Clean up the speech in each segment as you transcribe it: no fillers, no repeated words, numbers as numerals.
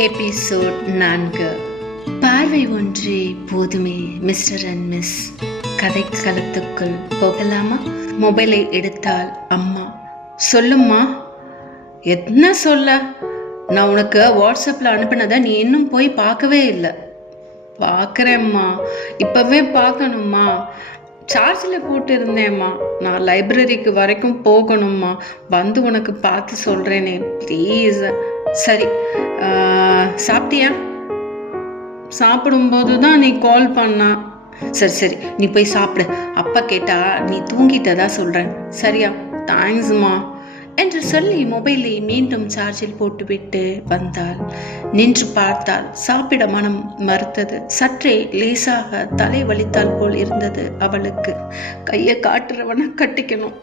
Episode 4. பார்வை ஒன்றே போதுமே மிஸ்டர் அண்ட் மிஸ். கதைக்களத்துக்குள் போகலாமா? மொபைலை எடுத்தால் அம்மா. சொல்லும்மா. என்ன சொல்ல? நான் உனக்கு வாட்ஸ்அப்பில் அனுப்பினதை நீ இன்னும் போய் பார்க்கவே இல்லை. பார்க்குறேம்மா, இப்போவே பார்க்கணும்மா. சார்ஜில் போட்டு இருந்தேம்மா. நான் லைப்ரரிக்கு வரைக்கும் போகணும்மா. வந்து உனக்கு பார்த்து சொல்கிறேனே ப்ளீஸ். சரி, சாப்பிட்டியா? சாப்பிடும்போது தான் நீ கால் பண்ணா. சரி சரி, நீ போய் சாப்பிடு. அப்பா கேட்டா நீ தூங்கிட்டதா சொல்கிறேன். சரியா? தேங்க்ஸ்மா என்று சொல்லி மொபைலை மீண்டும் சார்ஜில் போட்டுவிட்டு வந்தாள். நின்று பார்த்தாள். சாப்பிட மனம் மறுத்தது. சற்றே லேசாக தலை வலித்தால் போல் இருந்தது அவளுக்கு. கையை காட்டுறவனை கட்டிக்கணும்.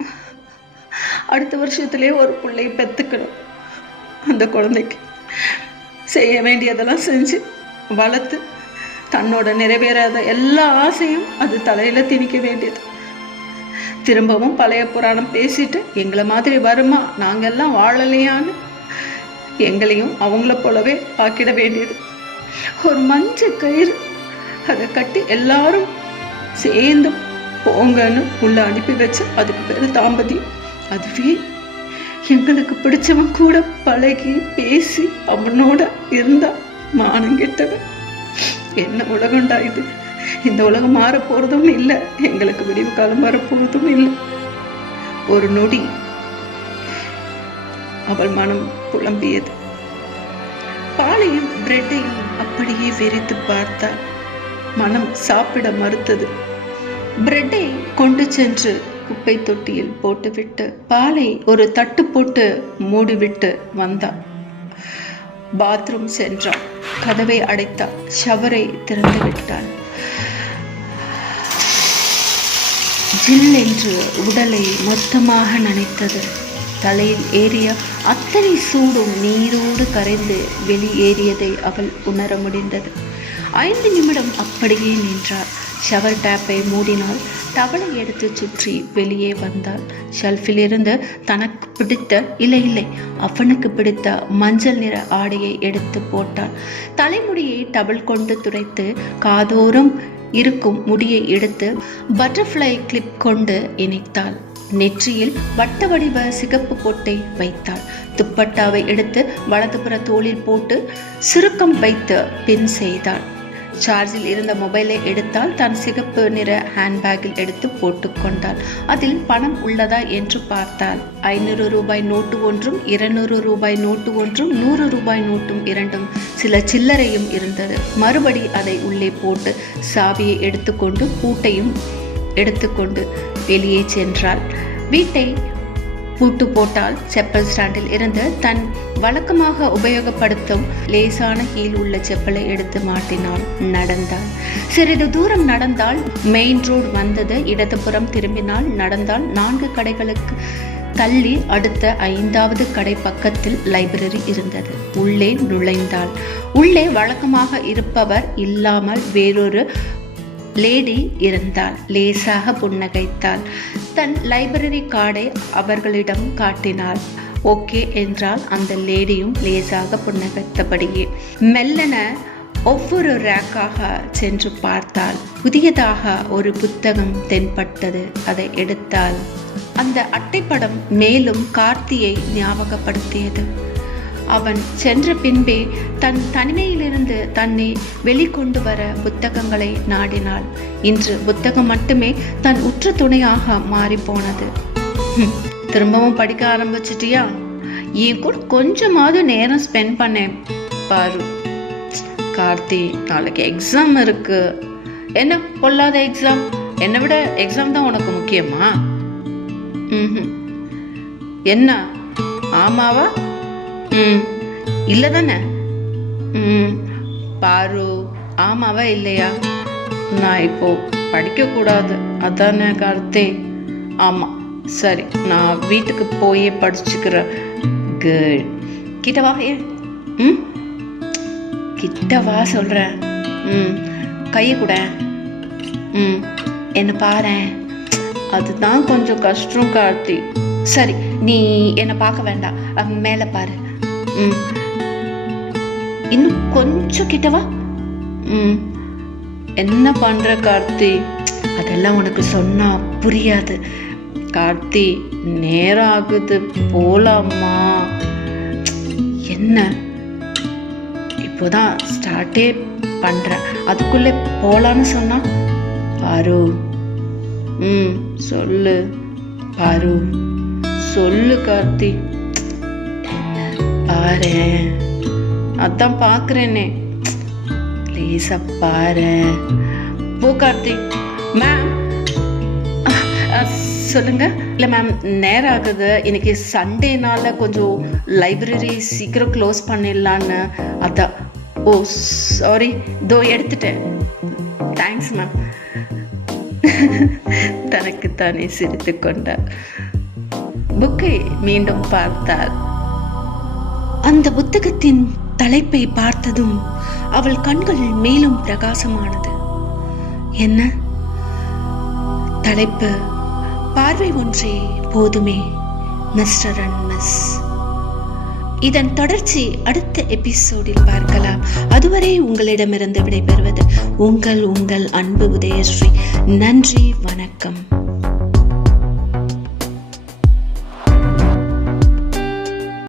அடுத்த வருஷத்துலேயே ஒரு பிள்ளையை பெற்றுக்கணும். அந்த குழந்தைக்கு செய்ய வேண்டியதெல்லாம் செஞ்சு வளர்த்து தன்னோட நிறைவேறாத எல்லா ஆசையும் அது தலையில் திணிக்க வேண்டியது. திரும்பவும் பழைய புராணம் பேசிட்டு எங்களை மாதிரி வருமா, நாங்கெல்லாம் வாழலையான்னு எங்களையும் அவங்கள போலவே ஆக்கிட வேண்டியது. ஒரு மஞ்சள் கயிறு அதை கட்டி எல்லாரும் சேர்ந்து போங்கன்னு உள்ள அனுப்பி வச்சு அதுக்கு பேர் தாம்பத்தியம். அதுவே எங்களுக்கு பிடிச்சவன் கூட பழகி பேசி அவனோட இருந்தா மானம் கெட்டவன். என்ன உலகம்டா இது? இந்த உலகம் மாற போறதும் இல்லை, எங்களுக்கு விடிவு காலம் வரப்போறதும் இல்லை. ஒரு நொடி அவள் மனம் புலம்பியது. பாலையும் பிரெட்டையும் அப்படியே வெறித்து பார்த்தாள். மனம் சாப்பிட மறுத்தது. பிரெட்டை கொண்டு சென்று குப்பை தொட்டியில் போட்டுவிட்டு பாலை ஒரு தட்டு போட்டு மூடிவிட்டு வந்தாள். பாத்ரூம் சென்றாள். கதவை அடைத்தாள். ஷவரை திறந்து விட்டாள். ஜில் என்று உடலை மொத்தமாக நனைத்தது. தலையில் ஏறிய அத்தனை சூடும் நீரோடு கரைந்து வெளியேறியதை அவள் உணர முடிந்தது. 5 நிமிடம் அப்படியே நின்றாள். ஷவர் டேப்பை மூடினாள். டவலை எடுத்து சுற்றி வெளியே வந்தாள். ஷெல்ஃபிலிருந்து தனக்கு பிடித்த இல்லை அவனுக்கு பிடித்த மஞ்சள் நிற ஆடையை எடுத்து போட்டாள். தலைமுடியை டவல் கொண்டு துடைத்து காதோறும் இருக்கும் முடியை எடுத்து பட்டர்ஃப்ளை கிளிப் கொண்டு இணைத்தாள். நெற்றியில் வட்ட வடிவ சிகப்பு பொட்டை வைத்தாள். துப்பட்டாவை எடுத்து வலதுபுற தோளில் போட்டு சுருக்கம் வைத்து பின் செய்தாள். சார்ஜில் இருந்த மொபைலை எடுத்தால் தன் சிகப்பு நிற ஹேண்ட்பேக்கில் எடுத்து போட்டுக்கொண்டாள். அதில் பணம் உள்ளதா என்று பார்த்தாள். 500 ரூபாய் நோட்டு ஒன்றும் 200 ரூபாய் நோட்டு ஒன்றும் 100 ரூபாய் நோட்டும் 2 சில சில்லறையும் இருந்தது. மறுபடி அதை உள்ளே போட்டு சாவியை எடுத்துக்கொண்டு பூட்டையும் எடுத்துக்கொண்டு வெளியே சென்றாள். வீட்டை பூட்டு போட்டால் செப்பல் ஸ்டாண்டில் இருந்து தன் வழக்கமாக உபயோகப்படுத்தும் லேசான ஹீல் உள்ள செப்பலை எடுத்து மாட்டினாள். நடந்தாள். சிறிது தூரம் நடந்தால் மெயின் ரோடு வந்தது. இடதுபுறம் திரும்பினால் நடந்தால் 4 கடைகளுக்கு தள்ளி அடுத்த 5வது கடை பக்கத்தில் லைப்ரரி இருந்தது. உள்ளே நுழைந்தாள். உள்ளே வழக்கமாக இருப்பவர் இல்லாமல் வேறொரு லேடி இருந்தாள். லேசாக புன்னகைத்தாள். தன் லைப்ரரி கார்டை அவர்களிடம் காட்டினாள். ஓகே என்றால் அந்த லேடியும் லேசாக புன்னகைத்தபடியே மெல்லன ஒவ்வொரு ரேக்காக சென்று பார்த்தாள். புதியதாக ஒரு புத்தகம் தென்பட்டது. அதை எடுத்தாள். அந்த அட்டைப்படம் மேலும் கார்த்தியை ஞாபகப்படுத்தியது. அவன் சென்ற பின்பே தன் தனிமையிலிருந்து தன்னை வெளிக்கொண்டு வர புத்தகங்களை நாடினாள். இன்று புத்தகம் மட்டுமே தன் உற்ற துணையாக மாறிப்போனது. திரும்பவும் படிக்க ஆரம்பிச்சிட்டியா? என் கூட கொஞ்சமாவது நேரம் ஸ்பெண்ட் பண்ணேன் பாரு. கார்த்தி, நாளைக்கு எக்ஸாம் இருக்கு. என்ன பொல்லாத எக்ஸாம்? என்னை விட எக்ஸாம் தான் உனக்கு முக்கியமா? என்ன ஆமாவா? இல்லை தானே? பாரு, ஆமாவா இல்லையா? நான் இப்போ படிக்கக்கூடாது அதானே கார்த்தி? ஆமாம், சரி, நான் வீட்டுக்கு போயே படிச்சுக்கிறேன். குட். கிட்டவா? கிட்டவா சொல்கிறேன். கையை கூட. என்ன பாரு, அதுதான் கொஞ்சம் கஷ்டம் கார்த்தி. சரி, நீ என்னை பார்க்க வேண்டாம், மேலே பாரு. இன்னும் கொஞ்சம் கிட்டவா? என்ன பண்ற கார்த்தி? அதெல்லாம் உனக்கு சொன்னா புரியாது கார்த்தி. நேரம் ஆகுது, போலாமா? என்ன, இப்போதான் ஸ்டார்ட்டே பண்றேன், அதுக்குள்ளே போலான்னு சொன்னா? பாரு, சொல்லு பாரு, சொல்லு கார்த்தி. பாரு, அதான் பாக்குறேனே, ப்ளீஸா பாரு. போ கார்த்தி. மேம் சொல்லுங்க. இல்லை மேம், நேரம் ஆகுது. இன்னைக்கு சண்டேனால கொஞ்சம் லைப்ரரி சீக்கிரம் க்ளோஸ் பண்ணிடலான்னு. அதான். ஓ சாரி, இதோ எடுத்துட்டேன். Thanks ma'am. தனக்குத்தானே சிரித்து கொண்டார். புக்கை மீண்டும் பார்த்தார். அந்த புத்தகத்தின் தலைப்பை பார்த்ததும் அவள் கண்கள் மேலும் பிரகாசமானது. என்ன தலைப்பு? பார்வை ஒன்றே போதுமே, மிஸ்டர் அண்ட் மிஸ். இதன் தொடர்ச்சி அடுத்த எபிசோடில் பார்க்கலாம். அதுவரை உங்களிடமிருந்து விடைபெறுவது உங்கள் அன்பு உதயஸ்ரீ. நன்றி, வணக்கம்.